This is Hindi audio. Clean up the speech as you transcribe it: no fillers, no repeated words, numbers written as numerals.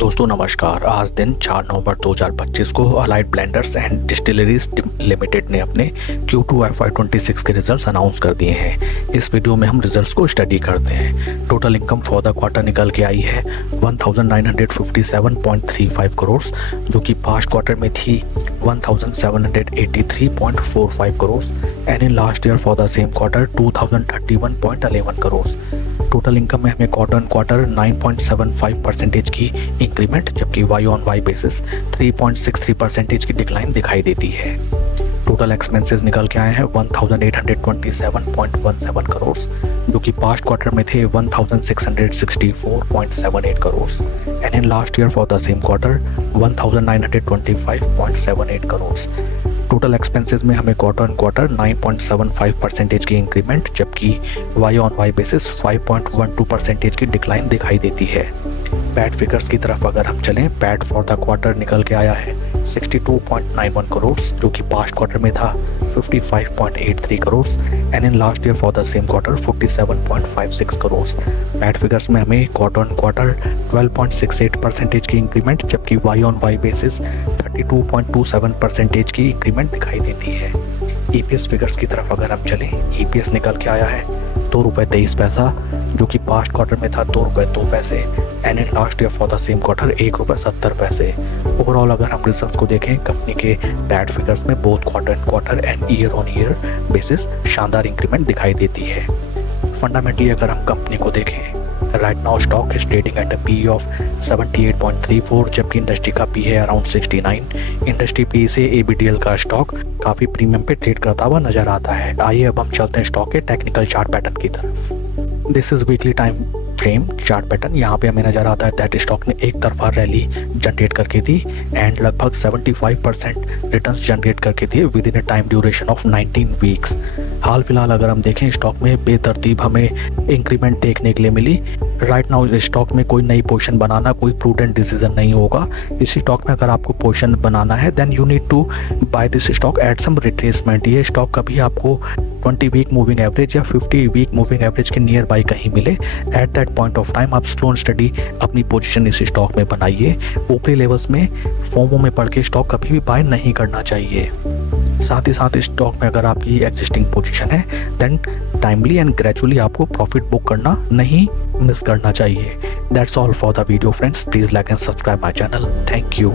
दोस्तों नमस्कार। आज दिन 4 नवंबर 2025 को allied blenders and distilleries limited ने अपने Q2 FY26 के रिजल्ट्स अनाउंस कर दिए हैं। इस वीडियो में हम रिजल्ट्स को स्टडी करते हैं। Total income for the quarter निकल के आई है 1957.35 करोड़, जो कि पास्ट क्वार्टर में थी 1783.45 crore and in last year for the same quarter 2031.11 crore. Total income में हमें क्वार्टर 9.75% की इंक्रीमेंट, जबकि वाई ऑन वाई बेसिस 3.63% की डिक्लाइन दिखाई देती है। टोटल एक्सपेंसेस निकल के आए हैं 1827.17 करोड़, जो कि पास्ट क्वार्टर में थे 1664.78 crore and in last year for the same quarter 1925.78 crore. Total expenses में हमें क्वार्टर 9.75% की इंक्रीमेंट, जबकि वाई ऑन वाई बेसिस 5.12% की डिक्लाइन दिखाई देती है। पैट फिगर्स की तरफ अगर हम चलें, पैट फॉर द क्वार्टर निकल के आया है 62.91 करोड़, जो कि पास्ट क्वार्टर में था 55.83 crore and in last year for the same quarter 47.56 crore. PAT figures में हमें क्वार्टर 12.68% की इंक्रीमेंट, जबकि वाई ऑन वाई बेसिस 32.27% की इंक्रीमेंट दिखाई देती है। ईपीएस फिगर्स की तरफ अगर हम चलें, ईपीएस निकल के आया है ₹2.23, जो कि पास्ट क्वार्टर में था ₹2.02 and in last year for the same quarter ₹1.70। Overall अगर हम रिजल्ट्स को देखें, कंपनी के पैट फिगर्स में both quarter and year on year basis शानदार इंक्रीमेंट दिखाई देती है। फंडामेंटली अगर हम कंपनी को देखें, right now stock is trading at a P of 78.34, जबकि इंडस्ट्री का पी है अराउंड 69। इंडस्ट्री पी से एबीडीएल का स्टॉक काफ़ी प्रीमियम पे ट्रेड करता हुआ नजर आता है। आइए अब हम चलते हैं स्टॉक के टेक्निकल चार्ट पैटर्न की तरफ। This is weekly time frame chart pattern. यहाँ पे हमें नजर आता है दैट स्टॉक ने एक तरफा रैली जनरेट करके दी एंड लगभग 75% रिटर्न्स जनरेट करके दिए within a time duration of 19 weeks. हाल फिलहाल अगर हम देखें, स्टॉक में बेतरतीब हमें इंक्रीमेंट देखने के लिए मिली। राइट नाउ इस स्टॉक में कोई नई पोजीशन बनाना कोई प्रूडेंट डिसीजन नहीं होगा। इस स्टॉक में अगर आपको पोजीशन बनाना है then you need to buy this stock at some retracement. ये स्टॉक कभी आपको 20 वीक मूविंग एवरेज या 50 वीक मूविंग एवरेज के नियर बाई कहीं मिले, at that point of time आप स्लो एंड स्टडी अपनी पोजीशन इस स्टॉक में बनाइए। ऊपरी लेवल्स में फोमो में पड़ के स्टॉक कभी भी बाय नहीं करना चाहिए। साथ ही साथ इस स्टॉक में अगर आपकी एग्जिस्टिंग पोजीशन है देन टाइमली एंड ग्रेजुअली आपको प्रॉफिट बुक करना नहीं मिस करना चाहिए। That's all for the video friends. Please like and subscribe my channel. Thank you.